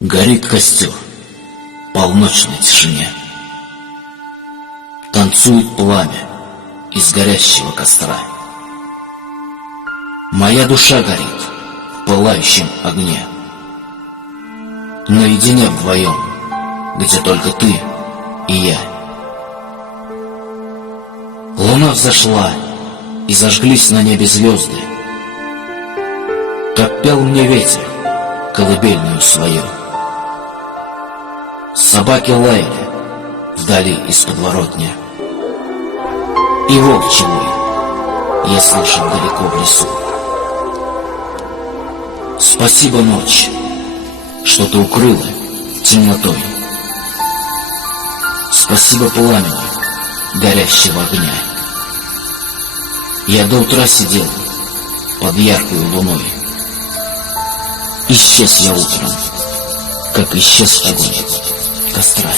Горит костер в полночной тишине. Танцует пламя из горящего костра. Моя душа горит в пылающем огне. Наедине вдвоем, где только ты и я. Луна взошла, и зажглись на небе звезды. Как пел мне ветер колыбельную свою. Собаки лаяли вдали из подворотни, и волчий вой я слышал далеко в лесу. Спасибо, ночь, что ты укрыла темнотой. Спасибо пламени горящего огня. Я до утра сидел под яркой луной. Исчез я утром, как исчез огонь костра.